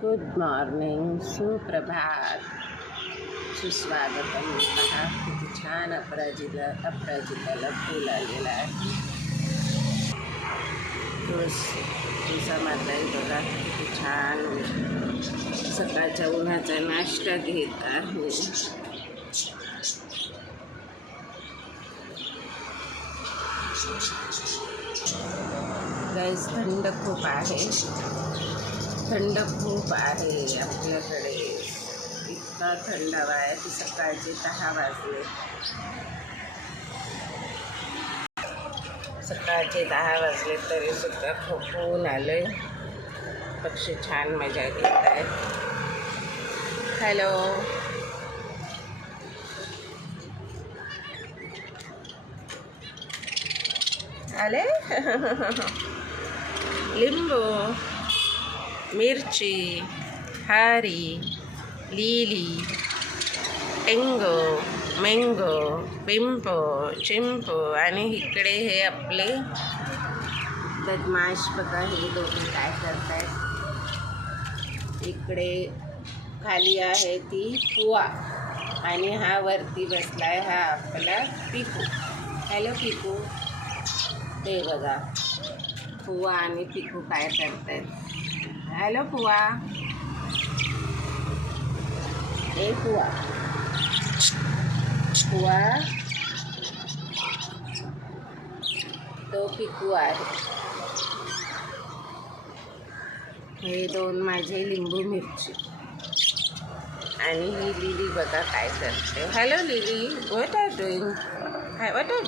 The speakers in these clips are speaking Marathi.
गुड मॉर्निंग, सुप्रभात, सुस्वागतम. पहा किती छान अपराजिताला फूल आलेलं आहे. तुळसा माताही बघा किती छान सकाळच्या उन्हाचा नाश्ता घेत आहे. गाईस थंड खूप आहे आपल्याकडे. इतका थंडावा आहे की सकाळचे 10 वाजले. तरी सुद्धा खूप ऊन आले. पक्षी छान मजा घेत आहेत. हॅलो, आले. लिंबू, मिरची, हारी, लिली, टेंगो, मैंगो, पिंपो, चिंपो आणि इकडे हे आपले बदमाश बघा. हे दोघे काय करतायत. इकडे खाली आहे ती पुआ आणि हा वरती बसलाय हा आपला पिकू. हॅलो पिकू. ते बघा पुआ आणि पिकू काय करतायत. हॅलो पुआ. ए पुआ. तो पिकू आहे. हे दोन माझे लिंबू मिरची. आणि ही लिली बघा काय करते. Hello Lily, what are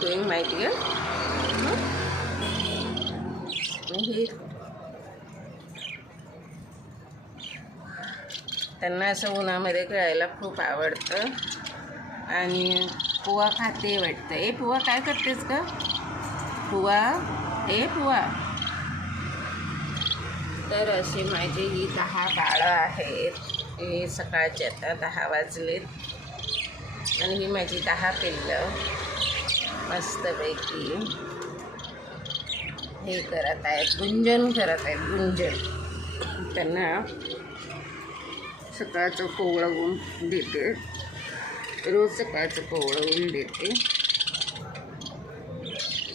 doing my dear. हे त्यांना असं उन्हामध्ये खेळायला खूप आवडतं. आणि पुआ खाते वाटतं. ए पुआ काय करतेस का पुआ. ए पुआ. तर असे माझे ही 10 बाळं आहेत. हे सकाळचे आता 10 वाजलेत. आणि ही माझी 10 पिल्लं मस्तपैकी हे करत आहेत, गुंजन करत आहेत. गुंजन. त्यांना सकाळचं कोवळवून देते. रोज सकाळचं कोवळवून देते.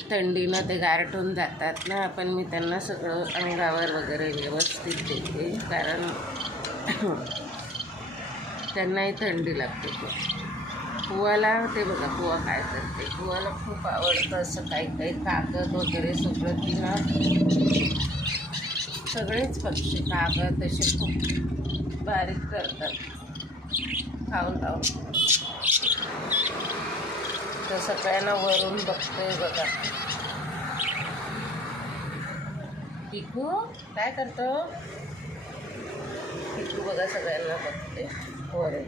थंडीनं ते गारठून जातात ना. पण मी त्यांना सगळं अंगावर वगैरे व्यवस्थित देते. कारण त्यांनाही थंडी लागते खूप. पुआला ते बघा पुआ काय करते. पुआला खूप आवडतं असं काही कागद वगैरे सगळं तिनं. सगळेच पक्षी कागद असे खूप बारीक करतात खाऊन. तर सगळ्यांना वरून बघतोय बघा. पिकू काय करतो. पिकू बघा सगळ्यांना बघते वरून.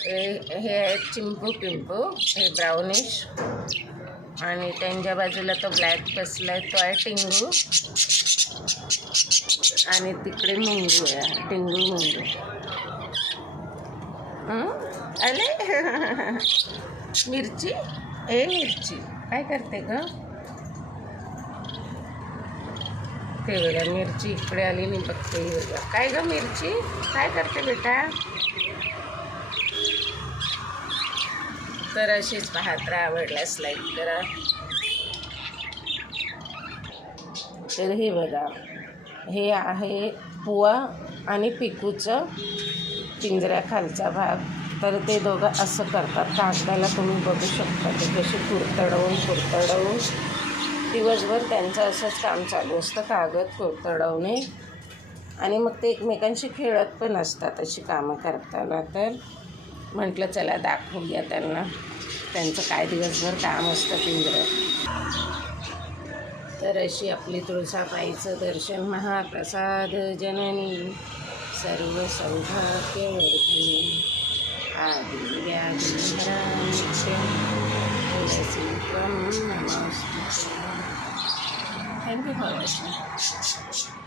हे आहेत चिंपू पिंपू. हे ब्राउनिश. आणि त्यांच्या बाजूला तो ब्लॅक बसलाय तो आहे टिंगू. आणि तिकडे मुंगू आहे. टिंगू मुंगू. आले. मिरची. ए मिरची काय करते ग. ते बघा मिरची इकडे आली आणि बघते. बघा काय ग मिरची काय करते बेटा. तर अशीच पाहत राहा. आवडल्यास लाईक करा. तर हे बघा हे आहे पुआ आणि पिकूचं पिंजऱ्याखालचा भाग. तर ते दोघं असं करतात. कागदाला तुम्ही बघू शकता ते कसे कुरतडवून दिवसभर त्यांचं असंच काम चालू असतं. कागद कुरतडवणे. आणि मग ते एकमेकांशी खेळत पण असतात अशी कामं करताना. तर म्हटलं चला दाखवूया त्यांना त्यांचं काय दिवसभर काम असतं पिंजऱ्यात. तर अशी आपली तुळसाबाईचं दर्शन. महाप्रसाद जननी सर्व सौभाग्यवर्धिनी आदि व्याधिहरां तुलसी त्वं नमोस्तुते. Thank you for watching.